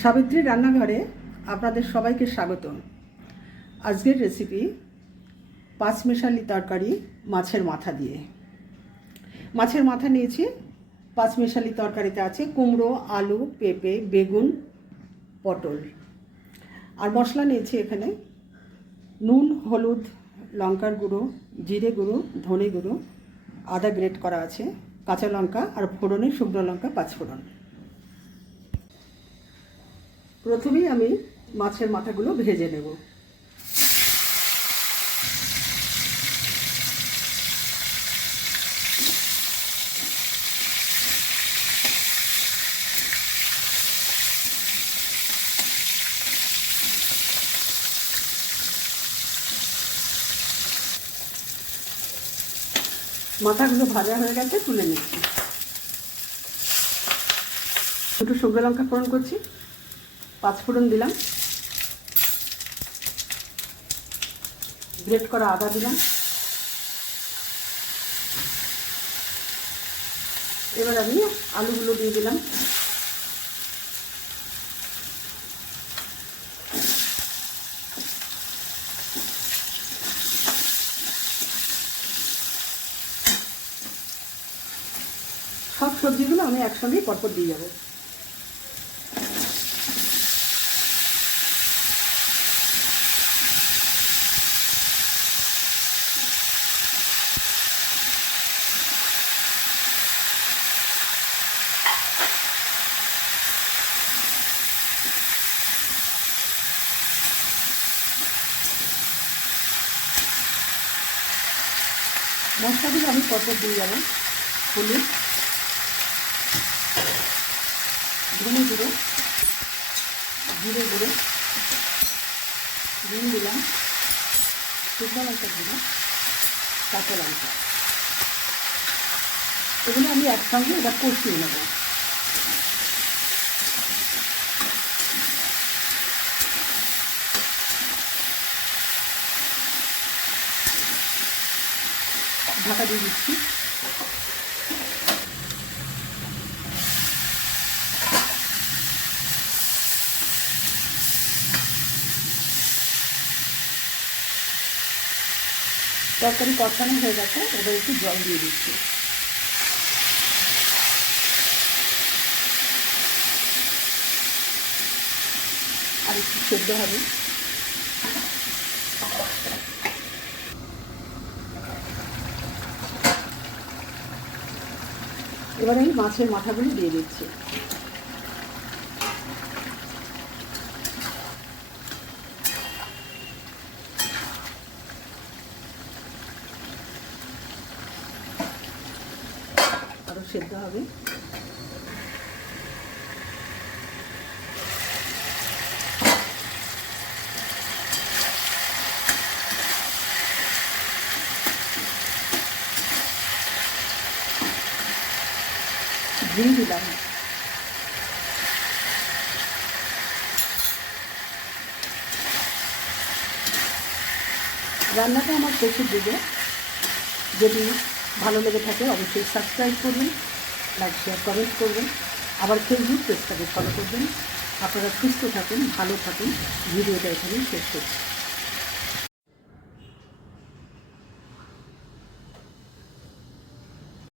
সাবিত্রী রান্নাঘরে আপনাদের সবাইকে স্বাগত। আজকের রেসিপি পাঁচমেশালি তরকারি মাছের মাথা দিয়ে। মাছের মাথা নিয়েছি। পাঁচমেশালি তরকারিতে আছে কুমড়ো, আলু, পেঁপে, বেগুন, পটল। আর মশলা নিয়েছি এখানে নুন, হলুদ, লঙ্কার গুঁড়ো, জিরে গুঁড়ো, ধনে গুঁড়ো, আদা গ্রেট করা আছে, কাঁচা লঙ্কা আর ফোড়নে শুকনো লঙ্কা, পাঁচফোড়ন। প্রথমেই আমি মাছের মাথাগুলো ভেজে নেব। মাথাগুলো ভাজা হয়ে গেছে, তুলে নিচ্ছি। দুটো শুকনো লঙ্কা ফোড়ন করছি, পাঁচফোড়ন দিলাম, গ্রেট করা আদা দিলাম। এবার আমি আলুগুলো দিয়ে দিলাম। সব সবজিগুলো আমি একসঙ্গে পরপর দিয়ে যাবো। মশলাগুলো আমি পরপর দিয়ে যাবো। হলুদ, ধনে গুঁড়ো, জিরে গুঁড়ো, নুন দিলাম, শুকনো লঙ্কা দিলাম, কাঁচা লঙ্কা। এগুলো আমি একসঙ্গে এবার কষিয়ে নেব। ঢাকা দিয়ে দিচ্ছি। তরকারি কষানো হয়ে গেছে, এবার একটু জল দিয়ে দিচ্ছি। আর একটু সেদ্ধ হবে। এবার আমি মাছের মাথাগুলো দিয়ে দিচ্ছি। আরও সেদ্ধ হবে। ঘি দিলাম। রান্নাটা আমার প্রচুর দিকে, যদি ভালো লেগে থাকে অবশ্যই সাবস্ক্রাইব করবেন, লাইক শেয়ার কমেন্ট করবেন, আবার ফেসবুক পেজটাকে ফলো করবেন। আপনারা সুস্থ থাকুন, ভালো থাকুন। ভিডিওটা এখানেই শেষ করছি।